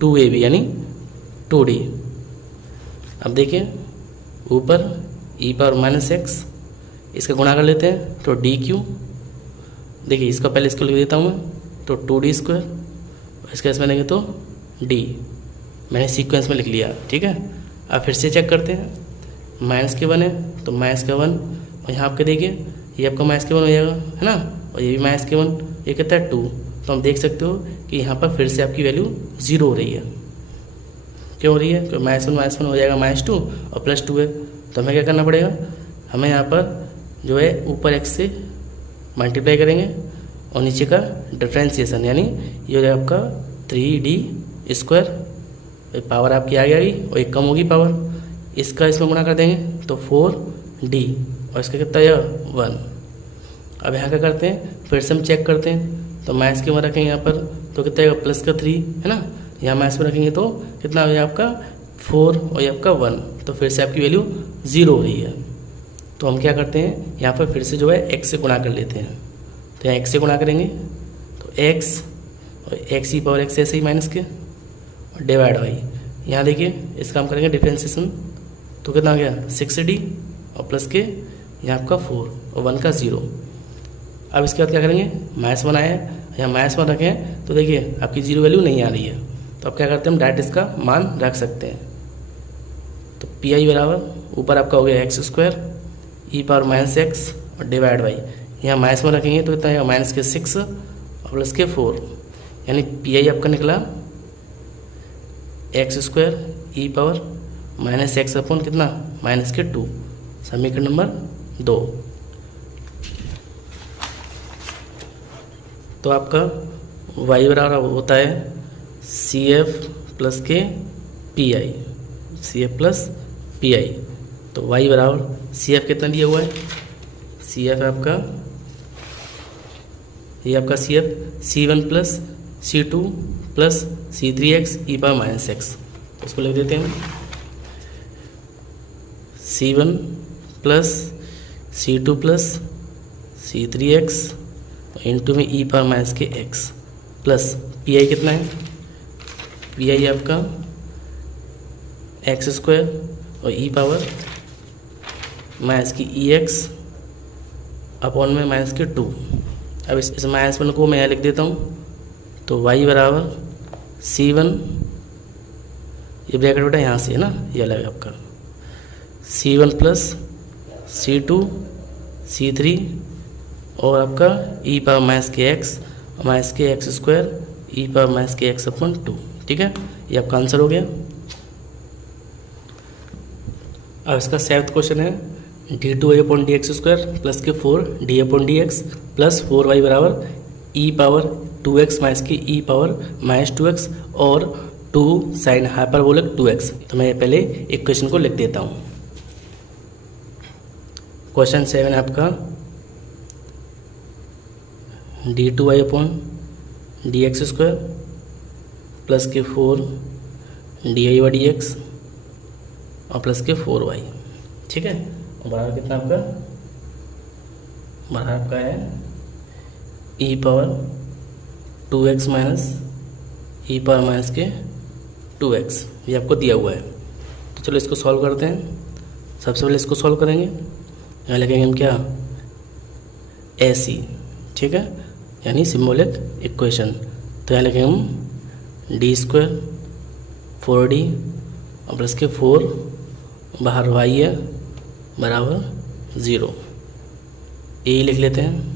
2ab यानी 2d। अब देखिए ऊपर e पावर -x, इसका गुणा कर लेते हैं तो डी क्यू। देखिए इसका पहले इसको लिख देता हूँ मैं, तो 2d स्क्वायर, इसका इसमें लेंगे तो d, मैंने सीक्वेंस में लिख लिया, ठीक है। अब फिर से चेक करते हैं, -1 है तो -1, और यहाँ आपके देखिए ये आपका -1 हो जाएगा है ना, और ये भी -1, ये कितना है 2। तो हम देख सकते हो कि यहाँ पर फिर से आपकी वैल्यू 0 हो रही है। क्यों हो रही है, क्योंकि -1 हो जाएगा -2 और +2 है। तो हमें क्या करना पड़ेगा, हमें यहाँ पर जो है ऊपर x से मल्टीप्लाई करेंगे और नीचे का डिफ्रेंसिएशन, यानी ये हो जाएगा आपका 3d स्क्वायर, पावर आपकी आ जाएगी और एक कम होगी पावर, इसका इसमें गुणा कर देंगे तो 4d, और इसका कितना आएगा 1। अब यहाँ क्या करते हैं, फिर से हम चेक करते हैं। तो माइनस के में रखेंगे यहाँ पर तो कितना आएगा प्लस का 3 है ना, यहाँ माइनस में रखेंगे तो कितना हो जाएगा आपका 4 और ये आपका 1। तो फिर से आपकी वैल्यू 0 हो रही है। तो हम क्या करते हैं, यहाँ पर फिर से जो है x से गुणा कर लेते हैं। तो यहाँ x से गुणा करेंगे तो x और x ई पावर x ऐसे ही माइनस के और डिवाइड बाई, यहाँ देखिए इसका हम करेंगे डिफ्रेंसिएशन। तो कितना आ गया 6d और प्लस के यहाँ आपका 4 और 1 का 0। अब इसके बाद क्या करेंगे, माइनस 1 आया है, यहाँ माइनस 1 रखें तो देखिए आपकी 0 वैल्यू नहीं आ रही है। तो अब क्या करते हैं, हम डायरेक्ट इसका मान रख सकते हैं। तो पी बराबर ऊपर आपका हो गया x² ई पावर माइनस x और डिवाइड बाई, यहाँ माइनस 1 रखेंगे तो कितना आएगा माइनस के 6 और प्लस के 4, यानी पी आपका निकला x² ई पावर माइनस x अपॉन कितना माइनस के 2, समीकरण नंबर 2। तो आपका y बराबर होता है CF प्लस के PI, CF प्लस PI। तो y बराबर CF कितना दिया हुआ है, CF है आपका, ये आपका CF C1 plus C2 plus C3x ई पावर माइनस x। इसको लिख देते हैं C1 plus C2 plus C3x into में ई पावर माइनस के x प्लस PI कितना है, PI आपका x² और ई पावर माइनस की EX अपॉन में माइनस के 2। अब इस माइनस 1 को मैं यहाँ लिख देता हूँ। तो y बराबर C1, ये ब्रैकेट बेटा यहाँ से है ना, ये अलग है आपका, C1 प्लस C2 C3 और आपका ई पावर माइनस के x और माइनस के x² ई पावर माइनस के x अपॉन 2। ठीक है, ये आपका आंसर हो गया। अब इसका 7th क्वेश्चन है d2y अपॉन dx² प्लस के 4d upon dx plus 4y बराबर ई पावर 2x माइनस की ई पावर माइनस 2x और 2 साइन हाइपरबोलिक 2x। तो मैं पहले एक क्वेश्चन को लिख देता हूँ। क्वेश्चन 7 है आपका d2y अपॉन dx² प्लस के 4 dy dx और प्लस के 4y। ठीक है, और बराबर कितना आपका, बराबर आपका है ई power 2x minus E power minus के 2x, ये आपको दिया हुआ है। तो चलो इसको सॉल्व करते हैं। सबसे पहले इसको सॉल्व करेंगे, यहाँ लिखेंगे हम क्या ऐसी, ठीक है, यानी सिंबॉलिक इक्वेशन। तो यहाँ लिखेंगे हम d² 4d और प्लस के 4 बाहर y है बराबर 0, ए लिख लेते हैं।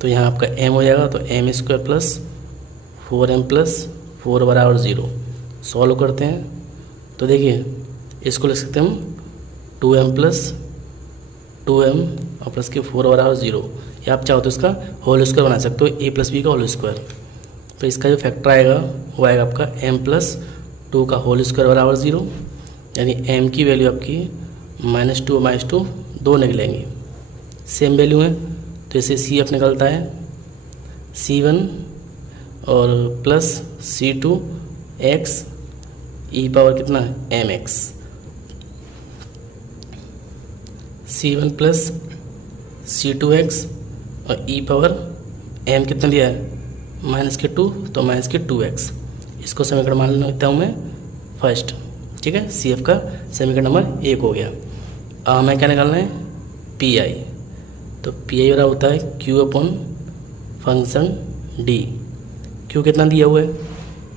तो यहाँ आपका m हो जाएगा, तो m² प्लस 4m प्लस 4 बराबर 0। सॉल्व करते हैं तो देखिए इसको लिख सकते हैं हम 2m प्लस 2m और प्लस के 4 बराबर 0, या आप चाहो तो इसका होल स्क्वायर बना सकते हो, a प्लस बी का होल स्क्वायर। तो इसका जो फैक्टर आएगा वो आएगा आपका m प्लस 2 का होल स्क्वायर बराबर 0, यानी m की वैल्यू आपकी -2 दो निकलेंगी, सेम वैल्यू है। तो इसे CF निकलता है C1 और प्लस C2 x ई पावर कितना mx, C1 plus C2 x और ई पावर m कितना दिया है -2, तो -2x। इसको समीकरण मान लेता हूँ मैं फर्स्ट। ठीक है, CF का समीकरण नंबर 1 हो गया। अब हमें क्या निकालना है PI। तो PI बराबर होता है Q upon function D। Q कितना दिया हुआ है,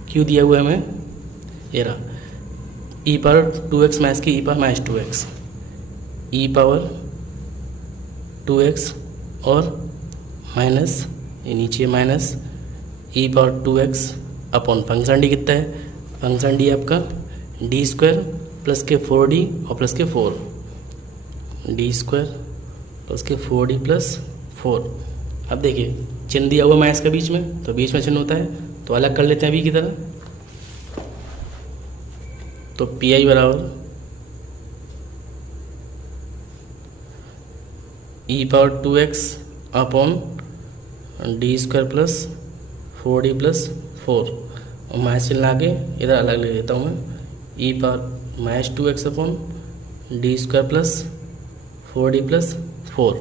Q दिया हुआ है हमें ये रहा ई पावर 2x माइनस की ई पावर -2x, ई पावर 2x और माइनस ये नीचे minus E power 2x upon function D कितना है, फंक्शन D आपका d² प्लस के 4d और प्लस के 4, d² प्लस के 4d प्लस 4। अब देखिए चिन्ह दिया हुआ माइनस का बीच में, तो बीच में चिन्ह होता है, तो अलग कर लेते हैं अभी की तरह। तो PI बराबर E power 2x upon D square plus 4d plus 4 और माइनस चिन्ह ला के इधर अलग ले लेता हूँ मैं, E power minus 2x upon D square plus 4d plus 4।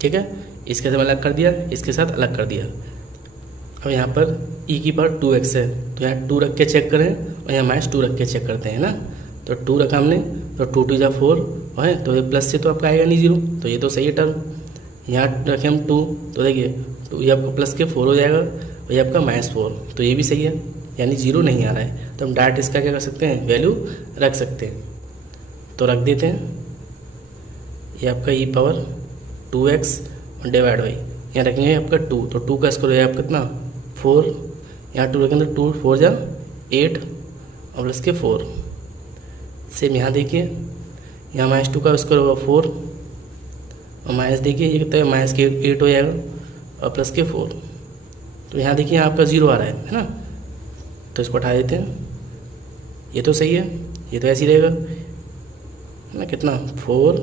ठीक है, इसके साथ अलग कर दिया, इसके साथ अलग कर दिया। अब यहाँ पर e की पावर 2x है तो यहाँ 2 रख के चेक करें और यहाँ माइनस 2 रख के चेक करते हैं ना। तो 2 रखा हमने तो 2 2 जा 4 है, तो ये प्लस से तो आपका आएगा नहीं 0, तो ये तो सही है टर्म। यहाँ रखें हम 2 तो देखिए तो ये आपका प्लस के 4 हो जाएगा और ये आपका -4, तो ये भी सही है, यानी 0 नहीं आ रहा है। तो हम डायरेक्ट इसका क्या कर सकते हैं, वैल्यू रख सकते हैं। तो रख देते हैं, ये आपका ई पावर 2x डिवाइड बाई यहाँ रखेंगे आपका 2, तो 2 का स्क्वायर हो जाएगा आपका कितना 4, यहाँ 2 रखेंगे तो 2 4 जा 8 और प्लस के 4। सेम यहाँ देखिए, यहाँ -2 का स्क्वायर होगा 4 और माइनस देखिए ये कितना है, माइनस के 8 हो जाएगा और प्लस के 4। तो यहाँ देखिए आपका 0 आ रहा है ना, तो इसको हटा देते हैं। ये तो सही है, ये तो ऐसे ही रहेगा ना, कितना 4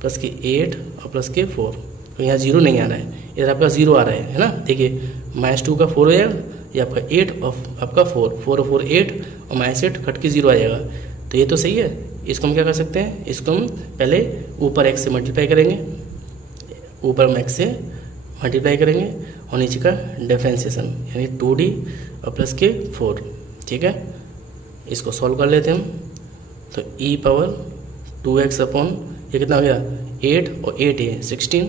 प्लस के 8 और प्लस के 4, तो यहाँ 0 नहीं आ रहा है, इधर आपका 0 आ रहा है ना। देखिए -2 का 4 हो जाएगा, ये आपका 8 और आपका 4 4 और 4 8 और -8 कट के 0 आ जाएगा, तो ये तो सही है। इसको हम क्या कर सकते हैं, इसको हम पहले ऊपर x से मल्टीप्लाई करेंगे, ऊपर हम x से मल्टीप्लाई करेंगे और नीचे का डिफरेंशिएशन यानी 2d और प्लस के 4। ठीक है, इसको सॉल्व कर लेते हैं हम। तो e पावर 2x अपॉन ये कितना हो गया 8 और 8 है 16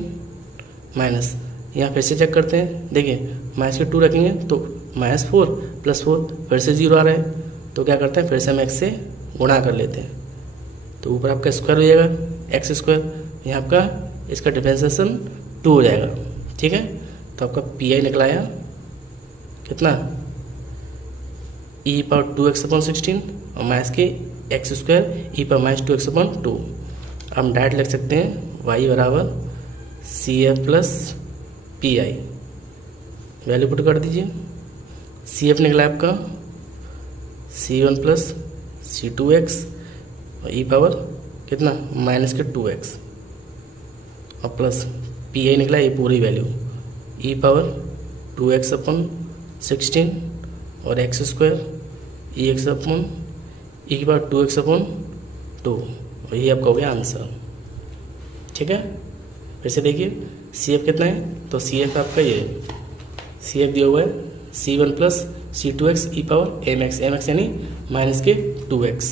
माइनस, यहाँ फिर से चेक करते हैं, देखिए माइनस के 2 रखेंगे तो -4 प्लस 4 फिर से 0 आ रहा है, तो क्या करते हैं फिर से हम x से गुणा कर लेते हैं, तो ऊपर आपका स्क्वायर हो जाएगा x स्क्वायर, यहाँ आपका इसका डिफरेंशिएशन 2 हो जाएगा। ठीक है, तो आपका पी निकला आया कितना e पावर 2x अपॉन 16 और माइनस के x square e power -2x upon 2। हम डायरेक्ट लिख सकते हैं y बराबर CF plus PI, value put कर दीजिए। CF निकला आपका C1 प्लस C2x और e पावर कितना माइनस के 2x और प्लस PI निकला ये पूरी value e power 2x upon 16 और x square ex upon e की पावर 2x अपॉन 2, और ये आपका हो गया आंसर। ठीक है, वैसे देखिए CF कितना है, तो CF आपका ये CF दिया हुआ है C1 plus C2x e power mx यानी माइनस के 2x,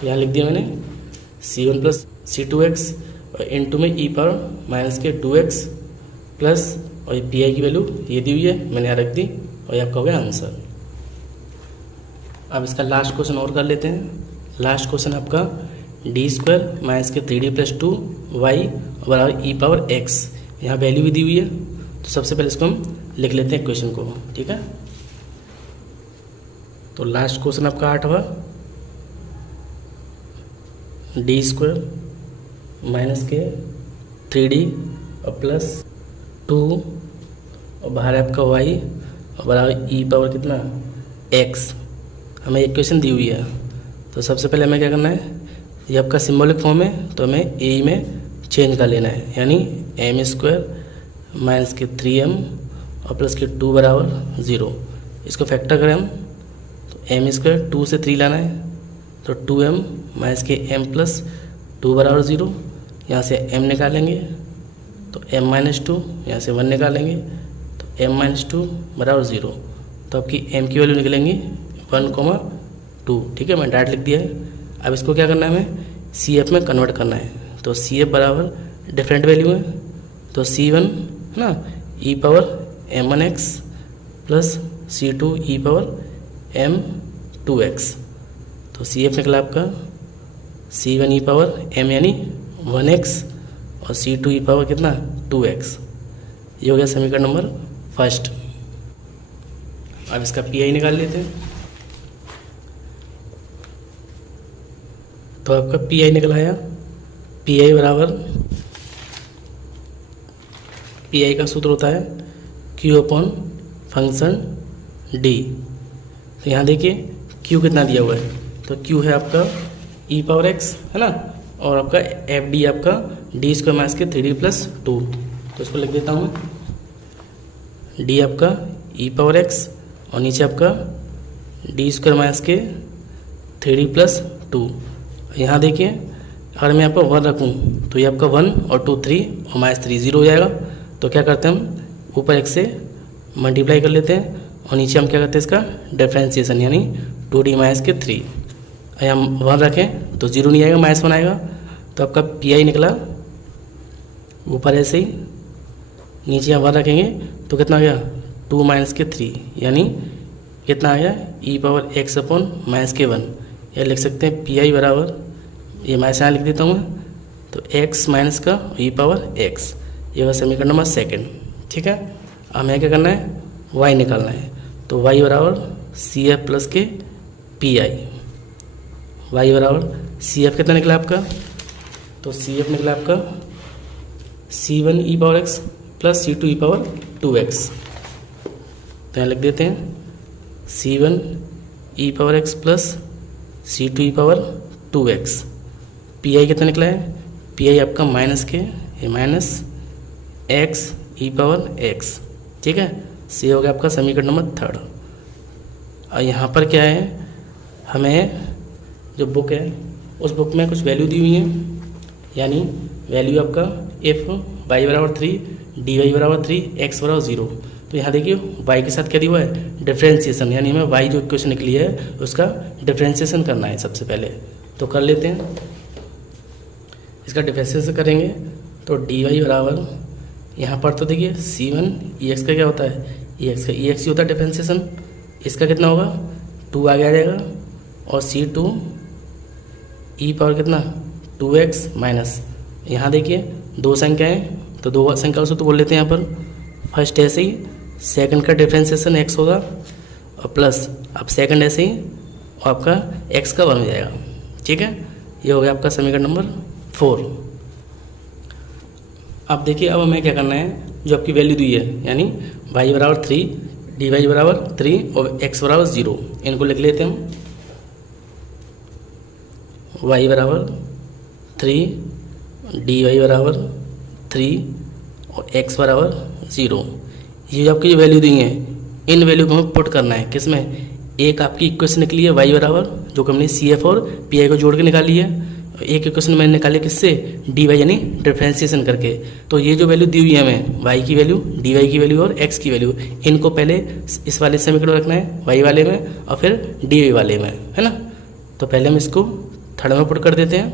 तो यहाँ लिख दिया मैंने C1 प्लस C2x और इनटू में e पावर माइनस के 2x प्लस और ये PI की वैल्यू ये दी हुई है मैंने यहाँ रख दी, और ये आपका हो गया आंसर। अब इसका लास्ट क्वेश्चन और कर लेते हैं। लास्ट क्वेश्चन आपका डी स्क्वायर माइनस के 3d प्लस 2y बराबर e पावर x, यहाँ वैल्यू भी दी हुई है, तो सबसे पहले इसको हम लिख लेते हैं क्वेश्चन को। ठीक है, तो लास्ट क्वेश्चन आपका 8वां, डी स्क्वायर माइनस के 3d और प्लस 2 और बाहर है आपका y और बराबर e पावर कितना x। हमें एक क्वेश्चन दी हुई है, तो सबसे पहले हमें क्या करना है, ये आपका सिंबॉलिक फॉर्म है तो हमें ए में चेंज कर लेना है, यानी एम स्क्वायर माइनस के 3m और प्लस के 2 बराबर 0। इसको फैक्टर करें हम तो एम स्क्वायर 2 से 3 लाना है, तो 2m माइनस के m प्लस 2 बराबर 0, यहाँ से m निकालेंगे तो m माइनस 2, यहाँ से 1 निकालेंगे तो m माइनस 2 बराबर 0, तो आपकी m की वैल्यू निकलेंगी 1,2। ठीक है, मैं डायरेक्ट लिख दिया है। अब इसको क्या करना है, हमें CF में कन्वर्ट करना है, तो CF बराबर डिफरेंट वैल्यू है, तो C1 है ना e power m1x plus C2 e power m2x, तो CF निकला आपका C1 e पावर m यानी 1x और C2 e पावर कितना 2x। ये हो गया समीकरण नंबर फर्स्ट। अब इसका PI निकाल लेते हैं, तो आपका PI निकल आया, PI बराबर PI का सूत्र होता है Q अपॉन फंक्शन D। तो यहाँ देखिए Q कितना दिया हुआ है, तो Q है आपका e पावर x है ना, और आपका FD आपका डी स्क्वायर माइनस के 3d प्लस 2, तो इसको लिख देता हूँ मैं डी आपका ई पावर एक्स और नीचे आपका डी स्क्वायर माइनस के 3d प्लस 2। यहाँ देखिए अगर मैं यहाँ पर 1 रखूँ तो ये आपका 1 और 2 3 और माइनस 3 0 हो जाएगा। तो क्या करते हैं हम ऊपर x से मल्टीप्लाई कर लेते हैं और नीचे हम क्या करते हैं इसका डिफ्रेंशिएशन यानी 2d माइनस के 3। अगर हम 1 रखें तो 0 नहीं आएगा, माइनस 1 आएगा। तो आपका पी निकला ऊपर ऐसे ही, नीचे हम 1 रखेंगे तो कितना आ गया 2 माइनस के 3 यानी कितना आ गया ई पावर एक्स अपॉन माइनस के 1। या लिख सकते हैं पी आई बराबर, ये माइनस यहाँ लिख देता हूँ मैं, तो एक्स माइनस का ई पावर एक्स, ये होगा समीकरण नंबर 2। ठीक है, अब हमें क्या करना है वाई निकालना है। तो वाई बराबर सी एफ प्लस के पी आई, वाई बराबर सी एफ कितना निकला आपका, तो सी एफ निकला आपका C1 ई पावर एक्स प्लस C2 ई पावर 2x। तो यहाँ लिख देते हैं C1 E power x plus C2 E power 2x। P I कितना निकला है, पी आई आपका माइनस के ये माइनस एक्स ई पावर एक्स। ठीक है, सी हो गया आपका समीकरण नंबर 3। और यहाँ पर क्या है, हमें जो बुक है उस बुक में कुछ वैल्यू दी हुई है, यानी वैल्यू आपका एफ वाई बराबर 3 डी वाई बराबर 3 एक्स बराबर 0। तो यहाँ देखिए y के साथ क्या दिया हुआ है डिफ्रेंशिएशन, यानी हमें y जो इक्वेशन निकली है उसका डिफ्रेंशिएशन करना है सबसे पहले। तो कर लेते हैं, इसका डिफ्रेंशिएशन करेंगे तो डी वाई बराबर यहाँ पर तो देखिए C1 EX का क्या होता है EX का EX ही होता है डिफ्रेंशिएशन, इसका कितना होगा 2 आगे आ जाएगा और C2 ई पावर कितना 2x माइनस, यहाँ देखिए 2 संख्याएँ तो 2 संख्याओं से तो बोल लेते हैं यहाँ पर। फर्स्ट ऐसे ही, सेकंड का डिफ्रेंशिएशन x होगा और प्लस अब सेकंड ऐसे ही और आपका x का 1 हो जाएगा। ठीक है, ये हो गया आपका समीकरण नंबर 4। अब देखिए अब हमें क्या करना है, जो आपकी वैल्यू दी है यानी y बराबर 3 डी वाई बराबर 3 और x बराबर 0, इनको लिख लेते हैं हम। y बराबर 3 डी वाई बराबर 3 और x बराबर 0। ये जो आपकी वैल्यू दी है इन वैल्यू को हमें पुट करना है किसमें, एक आपकी इक्वेशन निकली है y बराबर जो कि हमने सी एफ और पी आई को जोड़ के निकाली है, एक इक्वेशन मैंने निकाली किससे डी वाई यानी डिफ्रेंशिएशन करके। तो ये जो वैल्यू दी हुई है हमें y की वैल्यू डी वाई की वैल्यू और x की वैल्यू, इनको पहले इस वाले समीकरण में रखना है y वाले में और फिर डी वाई वाले में, है ना। तो पहले हम इसको थर्ड में पुट कर देते हैं,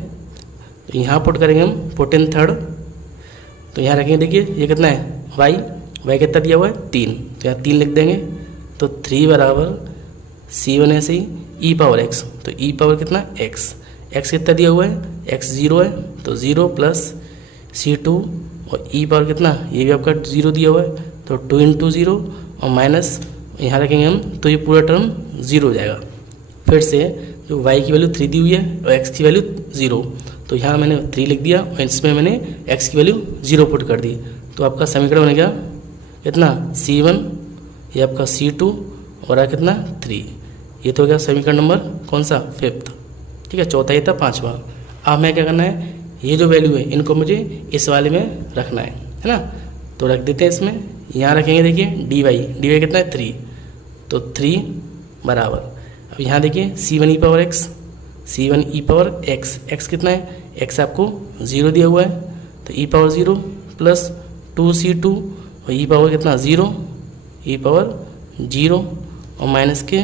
तो यहाँ पुट करेंगे हम पुट इन थर्ड। तो यहाँ रखेंगे देखिए ये कितना है y कितना दिया हुआ है 3, तो यहाँ 3 लिख देंगे। तो 3 बराबर C1 ऐसे ही ई पावर x, तो ई पावर कितना x कितना दिया हुआ है x 0 है तो 0 प्लस C2 और ई पावर कितना ये भी आपका 0 दिया हुआ है तो 2 इंटू 0 और माइनस यहाँ रखेंगे हम तो ये पूरा टर्म 0 हो जाएगा। फिर से जो y की वैल्यू 3 दी हुई है और x की वैल्यू 0, तो यहाँ मैंने 3 लिख दिया और इसमें मैंने x की वैल्यू 0 पुट कर दी। तो आपका समीकरण बन गया कितना C1 ये आपका C2 और कितना 3, ये तो हो गया समीकरण नंबर कौन सा 5th। ठीक है, चौथा ये था 5वां। अब मैं क्या करना है, ये जो वैल्यू है इनको मुझे इस वाले में रखना है ना। तो रख देते हैं इसमें, यहाँ रखेंगे देखिए डी वाई कितना है 3, तो 3 बराबर अब यहाँ देखिए C1 ई पावर x कितना है x आपको 0 दिया हुआ है तो ई पावर 0 प्लस 2C2 और ई पावर कितना 0 ई पावर 0 और माइनस के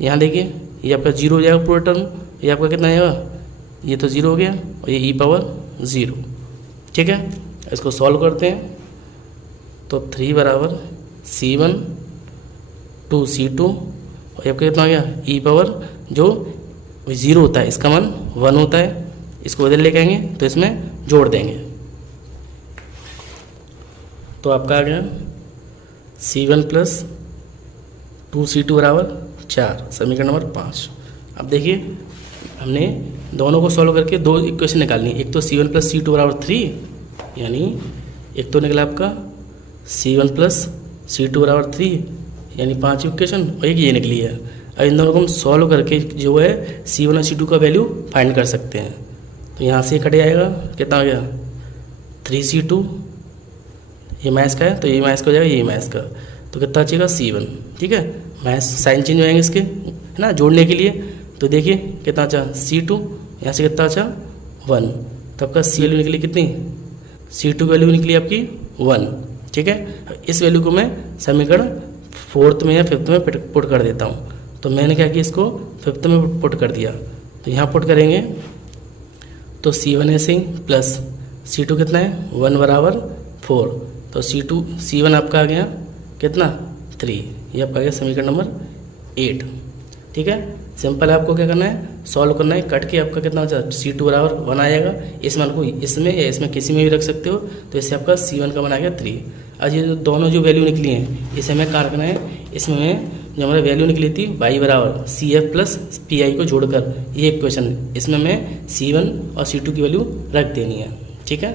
यहाँ देखिए ये आपका 0 हो जाएगा पूरा टर्म, ये आपका कितना आएगा ये तो 0 हो गया और ये ई पावर 0। ठीक है, इसको सॉल्व करते हैं तो 3 बराबर C1 2C2 और ये आपका कितना आ गया ई पावर जो 0 होता है इसका मान 1 होता है, इसको इधर लेके आएंगे तो इसमें जोड़ देंगे तो आपका आ गया C1 प्लस 2C2 बराबर 4, समीकरण नंबर 5। अब देखिए हमने दोनों को सॉल्व करके 2 इक्वेशन निकालनी, एक तो C1 प्लस C2 बराबर 3 यानी एक तो निकला आपका C1 प्लस C2 बराबर 3 यानी 5 इक्वेशन और एक ये निकली है। अब इन दोनों को हम सॉल्व करके जो है C1 और C2 का वैल्यू फाइंड कर सकते हैं। तो यहाँ से कट जाएगा कितना आ गया 3C2, ये माइनस का है तो ये माइनस का हो जाएगा, ये माइनस का, तो कितना बचेगा C1। ठीक है, माइनस साइन चेंज हो जाएंगे इसके, है ना, जोड़ने के लिए। तो देखिए कितना बचा C2, यहाँ से कितना बचा 1, तो आपका C वैल्यू निकली कितनी, C2 की वैल्यू निकली आपकी 1। ठीक है, इस वैल्यू को मैं समीकरण 4th में या 5th में पुट कर देता हूँ। तो मैंने क्या किया, इसको 5th में पुट कर दिया, तो यहाँ पुट करेंगे तो C1 ऐसे ही प्लस C2 कितना है 1 बराबर 4, तो C1 आपका आ गया कितना 3, ये आपका आ गया समीकरण नंबर 8। ठीक है, सिंपल है, आपको क्या करना है, सॉल्व करना है, कट के आपका कितना बचा C2 बराबर 1 आएगा। इस मान को इसमें या इसमें किसी में भी रख सकते हो, तो इससे आपका C1 का बना गया 3। आज ये दोनों जो वैल्यू निकली हैं इसे हमें क्या रखना है, इसमें जो हमारी वैल्यू निकली थी y बराबर CF प्लस PI को जोड़कर, ये इक्वेशन, इसमें मैं C1 और C2 की वैल्यू रख देनी है। ठीक है,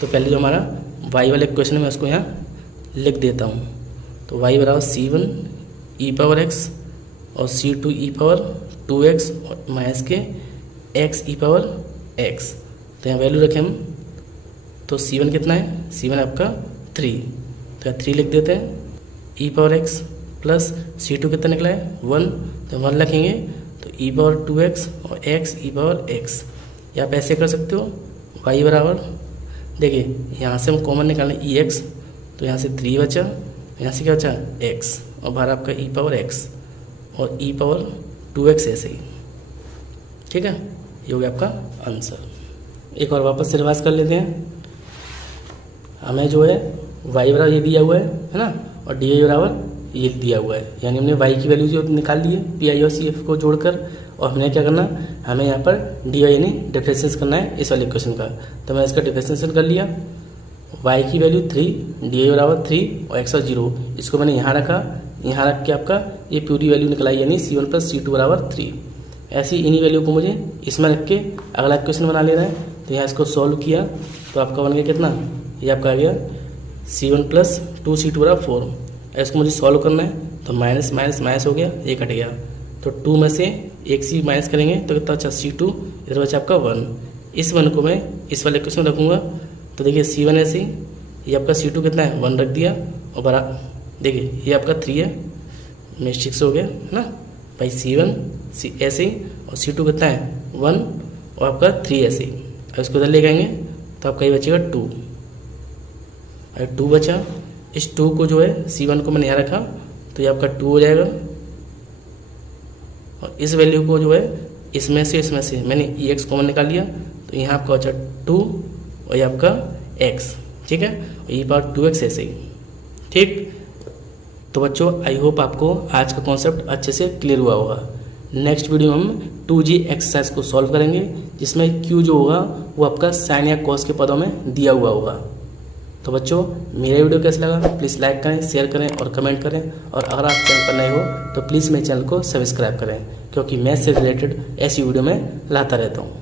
तो पहले जो हमारा y वाला इक्वेशन है मैं उसको यहाँ लिख देता हूँ। तो y बराबर C1 e पावर x और C2 e पावर 2x और माइनस के x e पावर x, तो यहाँ वैल्यू रखें हम, तो C1 कितना है, C1 आपका 3, तो यहाँ 3 लिख देते हैं, e power x plus C2 कितना निकला है 1, तो 1 रखेंगे, तो e पावर 2x और x e पावर x, या आप ऐसे कर सकते हो y बराबर, देखिए यहाँ से हम कॉमन निकालें ex, तो यहाँ से 3 बचा, यहाँ से क्या बचा x, और बाहर आपका e पावर x और e पावर 2x ऐसे ही। ठीक है, ये हो गया आपका आंसर। एक और वापस से रिवाइज कर लेते हैं। हमें जो है y बराबर ये दिया हुआ है ना, और dy बराबर ये दिया हुआ है, यानी हमने y की वैल्यू जो निकाल ली है PI और CF को जोड़कर, और हमने क्या करना, हमें यहाँ पर dy यानी डिफरेंशिएशन करना है इस वाले इक्वेशन का। तो मैं इसका डिफरेंशिएशन कर लिया, y की वैल्यू 3, dy बराबर 3 और x और 0, इसको मैंने यहाँ रखा, यहाँ रख के आपका ये पूरी वैल्यू निकलाई, यानी C1 प्लस C2 बराबर 3। ऐसी इन्हीं वैल्यू को मुझे इसमें रख के अगला इक्वेशन बना लेना है। तो यहाँ इसको सॉल्व किया तो आपका बन गया कितना, ये आपका आ गया C1 प्लस 2C2 बराबर 4। इसको मुझे सॉल्व करना है, तो माइनस माइनस माइनस हो गया, ये कट गया, तो 2 में से एक सी माइनस करेंगे तो कितना बचा C2, इधर बचा आपका 1। इस 1 को मैं इस वाले इक्वेशन में रखूँगा, तो देखिए C1 ऐसे ही, ये आपका C2 कितना है 1 रख दिया, और बरा देखिए ये आपका 3 है, मिस्टेक से हो गया है ना भाई, C1 ऐसे ही, और C2 कितना है 1 और आपका 3 ऐसे ही। अब इसको इधर ले जाएंगे तो आपका ये बचेगा 2, और 2 बचा, इस 2 को जो है C1 को मैंने यहाँ रखा, तो ये आपका 2 हो जाएगा, और इस वैल्यू को जो है इसमें से मैंने EX कॉमन निकाल लिया, तो यहाँ आपका बचा 2 और ये आपका x। ठीक है, और ये पावर 2x ऐसे ही। ठीक, तो बच्चों आई होप आपको आज का कॉन्सेप्ट अच्छे से क्लियर हुआ होगा। नेक्स्ट वीडियो में हम 2G एक्सरसाइज को सॉल्व करेंगे, जिसमें Q जो होगा वो आपका साइन या कॉस के पदों में दिया हुआ होगा। तो बच्चों मेरा वीडियो कैसा लगा प्लीज़ लाइक करें, शेयर करें और कमेंट करें, और अगर आप चैनल पर नए हो तो प्लीज़ मेरे चैनल को सब्सक्राइब करें, क्योंकि मैथ से रिलेटेड ऐसी वीडियो मैं लाता रहता हूँ।